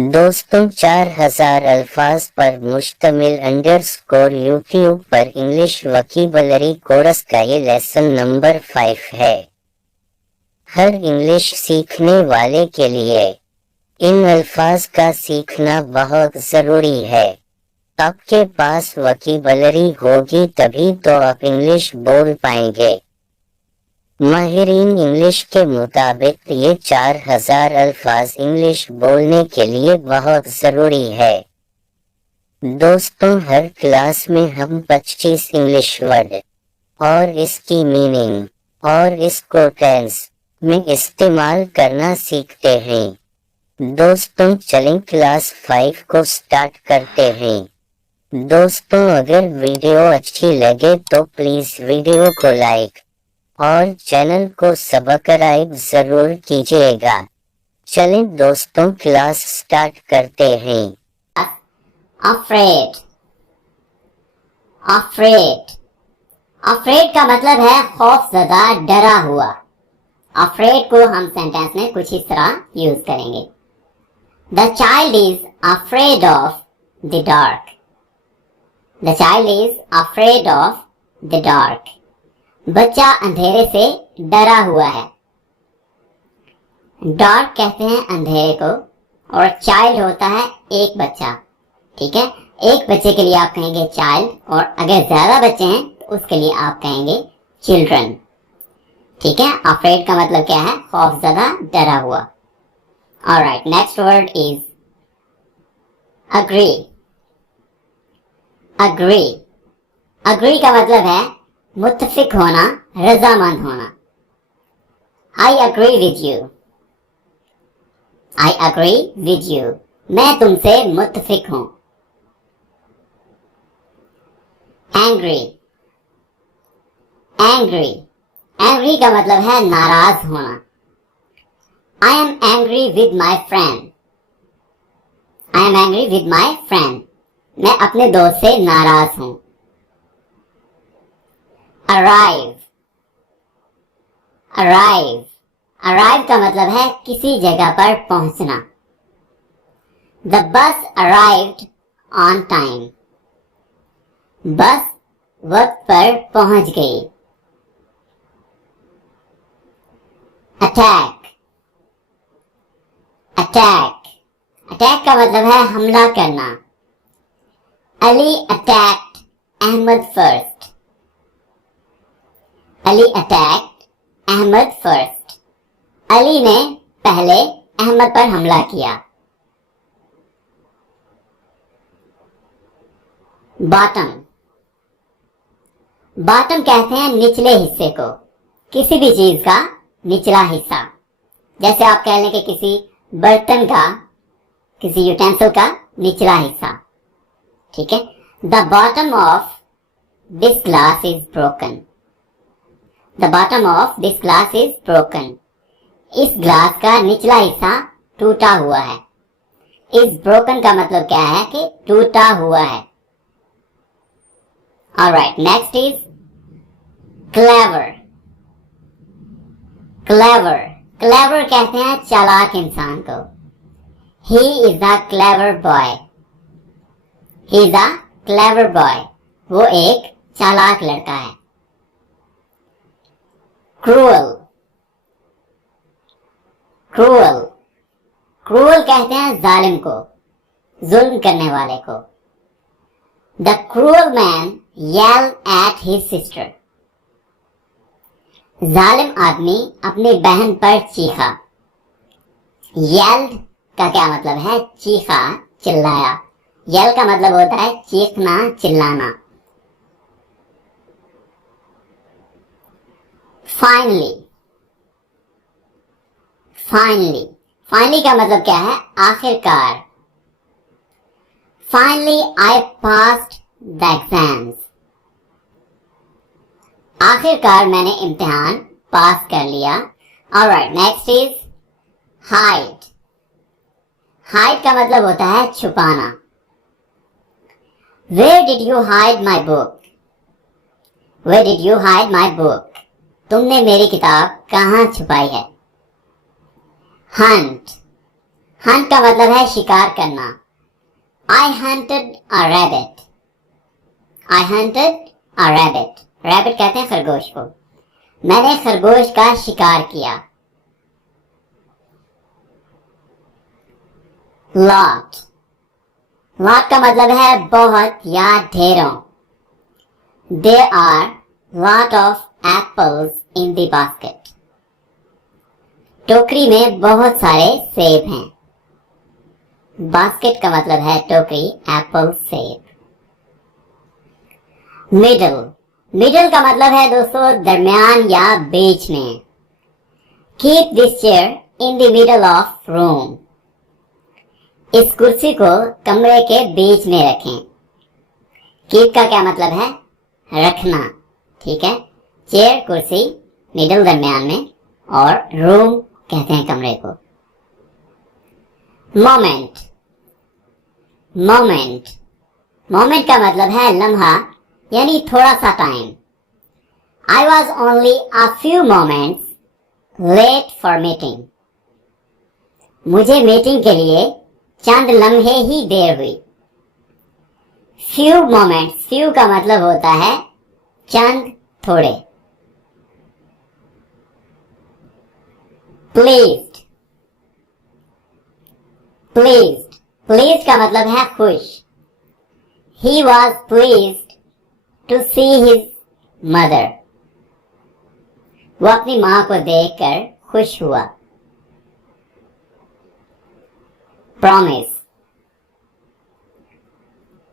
दोस्तों 4000 अल्फाज पर मुश्तमिल अंडरस्कोर यूट्यूब पर इंग्लिश वोकैबुलरी कोर्स का ये लेसन नंबर 5 है। हर इंग्लिश सीखने वाले के लिए इन अल्फाज का सीखना बहुत ज़रूरी है। आपके पास वोकैबुलरी होगी तभी तो आप इंग्लिश बोल पाएंगे। माहिरीन इंग्लिश के मुताबिक ये 4000 अल्फाज इंग्लिश बोलने के लिए बहुत ज़रूरी है। दोस्तों हर क्लास में हम 25 इंग्लिश वर्ड और इसकी मीनिंग और इसको टेंस में इस्तेमाल करना सीखते हैं। दोस्तों चलें क्लास 5 को स्टार्ट करते हैं। दोस्तों अगर वीडियो अच्छी लगे तो प्लीज़ वीडियो को लाइक और चैनल को सब्सक्राइब जरूर कीजिएगा। चलें दोस्तों क्लास स्टार्ट करते हैं। अफ्रेड अफ्रेड अफ्रेड का मतलब है खौफजदा, डरा हुआ। अफ्रेड को हम सेंटेंस में कुछ इस तरह यूज करेंगे। The child is afraid of the dark. The child is afraid of the dark. बच्चा अंधेरे से डरा हुआ है। डार्क कहते हैं अंधेरे को, और चाइल्ड होता है एक बच्चा। ठीक है, एक बच्चे के लिए आप कहेंगे चाइल्ड, और अगर ज्यादा बच्चे हैं तो उसके लिए आप कहेंगे चिल्ड्रन। ठीक है, अफ्रेड का मतलब क्या है? खौफजदा, डरा हुआ। Alright, next word is agree. Agree agree का मतलब है मुत्तफिक होना, रजामंद होना। I agree with you. I agree with you, मैं तुमसे मुत्तफिक हूं। एंग्री एंग्री एंग्री का मतलब है नाराज होना। I am angry with my friend. I am angry with my friend, मैं अपने दोस्त से नाराज हूं। अराइव अराइव अराइव का मतलब है किसी जगह पर पहुंचना। The bus arrived on time. बस वक्त पर पहुंच गई। अटैक अटैक अटैक का मतलब है हमला करना। Ali attacked Ahmad first. Ali attacked Ahmad first, Ali ने पहले अहमद पर हमला किया। बॉटम बॉटम कहते हैं निचले हिस्से को, किसी भी चीज का निचला हिस्सा। जैसे आप कह लें कि किसी बर्तन का, किसी यूटेंसिल का निचला हिस्सा। ठीक है, the bottom of this glass is broken. The bottom of this glass is broken. इस ग्लास का निचला हिस्सा टूटा हुआ है। इस broken का मतलब क्या है? कि टूटा हुआ है। Alright, next is clever. Clever clever कहते हैं चालाक इंसान को। He is a clever boy. He is a clever boy. वो एक चालाक लड़का है। क्रूअल क्रूअल क्रूअल कहते हैं जालिम को, जुल्म करने वाले को। The cruel man yelled at his sister. जालिम आदमी अपनी बहन पर चीखा। yelled का क्या मतलब है? चीखा, चिल्लाया। yell का मतलब होता है चीखना, चिल्लाना। फाइनली फाइनली फाइनली का मतलब क्या है? आखिरकार। Finally I passed the exams. आखिरकार मैंने इम्तिहान पास कर लिया। Alright, next is hide. Hide का मतलब होता है छुपाना। Where did you hide my book. Where did you hide my book, तुमने मेरी किताब कहाँ छुपाई है? हंट हंट का मतलब है शिकार करना। I hunted a rabbit. I hunted a rabbit. Rabbit कहते हैं खरगोश को। मैंने खरगोश का शिकार किया। लॉट। लॉट का मतलब है बहुत या ढेरों। There are lot of apples in the basket. टोकरी में बहुत सारे सेब हैं। बास्केट का मतलब है टोकरी, एप्पल, सेब। मिडल। मिडल का मतलब है दोस्तों दरमियान या बीच में। Keep this chair in the middle of room. इस कुर्सी को कमरे के बीच में रखें। Keep का क्या मतलब है? रखना। ठीक है, चेयर कुर्सी, मिडल दरमियान में, और रूम कहते हैं कमरे को। मोमेंट। मोमेंट। मोमेंट का मतलब है लम्हा यानी थोड़ा सा time. I was only a few moments late for meeting. मुझे मीटिंग के लिए चंद लम्हे ही देर हुई। फ्यू मोमेंट्स, फ्यू का मतलब होता है चंद, थोड़े। प्लीज्ड। प्लीज्ड। प्लीज्ड का मतलब है खुश। He was pleased to see his mother. वो अपनी मां को देखकर खुश हुआ। प्रॉमिस।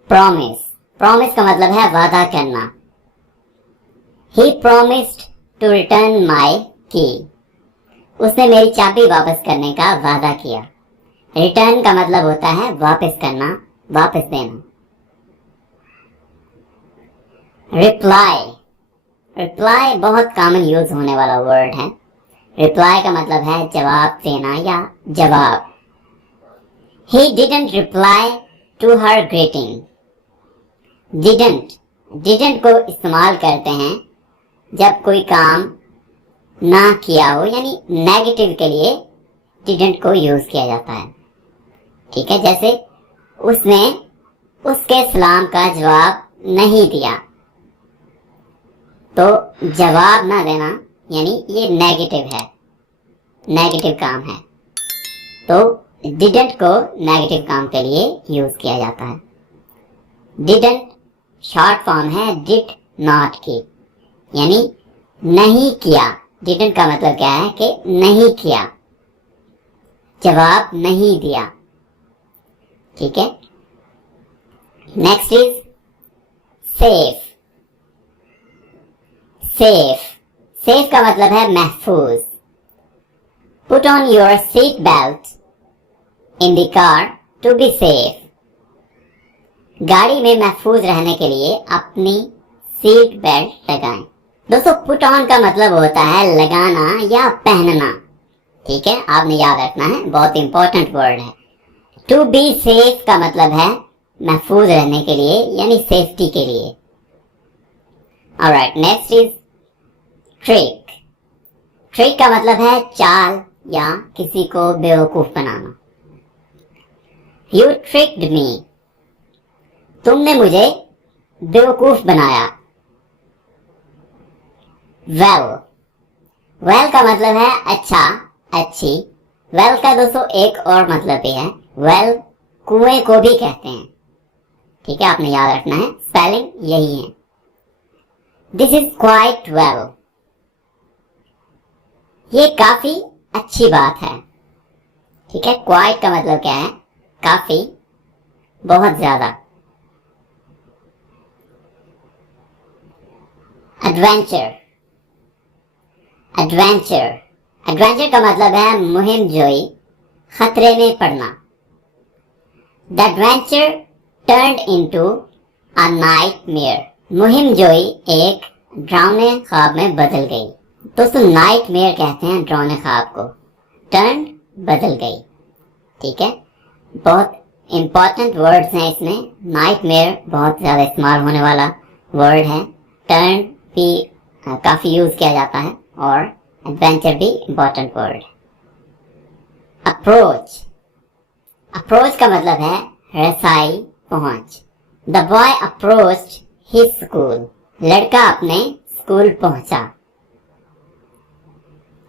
प्रॉमिस। प्रॉमिस का मतलब है वादा करना। He promised to return my key. उसने मेरी चाबी वापस करने का वादा किया। रिटर्न का मतलब होता है वापस करना, वापस देना। रिप्लाई। रिप्लाई बहुत कॉमन यूज होने वाला वर्ड है। रिप्लाई का मतलब है जवाब देना या जवाब। He didn't reply to her greeting. Didn't को इस्तेमाल करते हैं जब कोई काम ना किया हो, यानी नेगेटिव के लिए didn't को यूज किया जाता है। ठीक है, जैसे उसने उसके सलाम का जवाब नहीं दिया, तो जवाब ना देना यानी ये नेगेटिव है, नेगेटिव काम है, तो didn't को नेगेटिव काम के लिए यूज किया जाता है। didn't शॉर्ट फॉर्म है did not की, यानी नहीं किया। didn't का मतलब क्या है कि नहीं किया, जवाब नहीं दिया। ठीक है, next is safe. Safe. Safe का मतलब है महफूज। Put on your seat belt in the car to be safe. गाड़ी में महफूज रहने के लिए अपनी सीट बेल्ट लगाएं। दोस्तों पुट ऑन का मतलब होता है लगाना या पहनना। ठीक है, आपने याद रखना है, बहुत इंपॉर्टेंट वर्ड है। टू बी सेफ का मतलब है महफूज रहने के लिए यानी सेफ्टी के लिए। Alright, next is trick. Trick का मतलब है चाल या किसी को बेवकूफ बनाना। यू ट्रिक्ड मी। तुमने मुझे बेवकूफ बनाया। वेल। वेल का मतलब है अच्छा, अच्छी। वेल का दोस्तों एक और मतलब भी है, वेल कुएं को भी कहते हैं। ठीक है, आपने याद रखना है, स्पेलिंग यही है। This is quite well. ये काफी अच्छी बात है। ठीक है, क्वाइट का मतलब क्या है, काफी, बहुत ज्यादा। एडवेंचर। एडवेंचर। एडवेंचर का मतलब है मुहिम जोई, खतरे में पड़ना। The adventure turned into a nightmare. मुहिम जोई एक डरावने ख्वाब में बदल गई। दोस्तों नाइटमेयर कहते हैं डरावने ख्वाब को, टर्न बदल गई। ठीक है, बहुत इंपॉर्टेंट वर्ड्स हैं इसमें। नाइटमेयर बहुत ज्यादा इस्तेमाल होने वाला वर्ड है। टर्न भी काफी यूज किया जाता है और एडवेंचर भी इंपॉर्टेंट वर्ड। अप्रोच। अप्रोच का मतलब है रसाई, पहुंच। The boy approached his school, लड़का अपने स्कूल पहुंचा।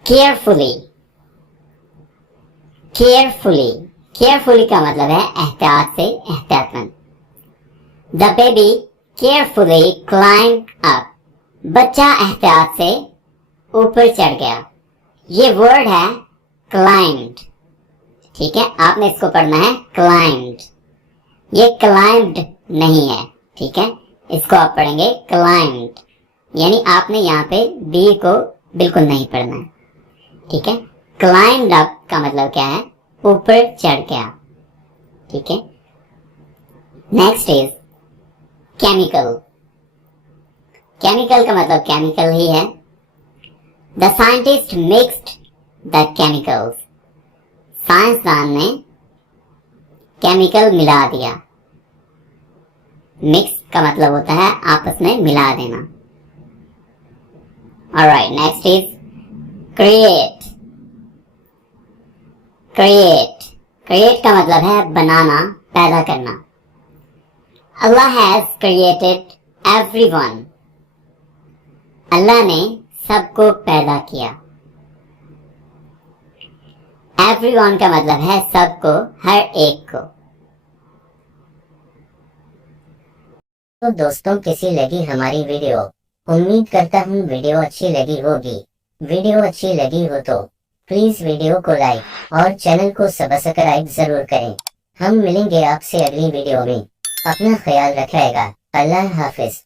केयरफुली, केयरफुली, केयरफुली का मतलब है एहतियात से, एहतियातमंद। The baby carefully climb up, बच्चा एहतियात से ऊपर चढ़ गया। ये वर्ड है क्लाइंब्ड, ठीक है, आपने इसको पढ़ना है क्लाइंब्ड, ये क्लाइंब्ड नहीं है, ठीक है, इसको आप पढ़ेंगे क्लाइंब्ड, यानी आपने यहाँ पे बी को बिल्कुल नहीं पढ़ना है, ठीक है। क्लाइंब्ड अप का मतलब क्या है, ऊपर चढ़ गया, ठीक है। Next is chemical. केमिकल का मतलब केमिकल ही है। The scientist mixed the chemicals, साइंसदान ने केमिकल मिला दिया। मिक्स का मतलब होता है आपस में मिला देना। Alright, next is create. Create, create का मतलब है बनाना, पैदा करना। अल्लाह हैज क्रिएटेड एवरीवन, अल्लाह ने सबको पैदा किया। एवरीवन का मतलब है सबको, हर एक को। तो दोस्तों, कैसी लगी हमारी वीडियो? उम्मीद करता हूँ वीडियो अच्छी लगी होगी। वीडियो अच्छी लगी हो तो प्लीज वीडियो को लाइक और चैनल को सब्सक्राइब जरूर करें। हम मिलेंगे आपसे अगली वीडियो में। अपना ख्याल रखिएगा। अल्लाह हाफिज।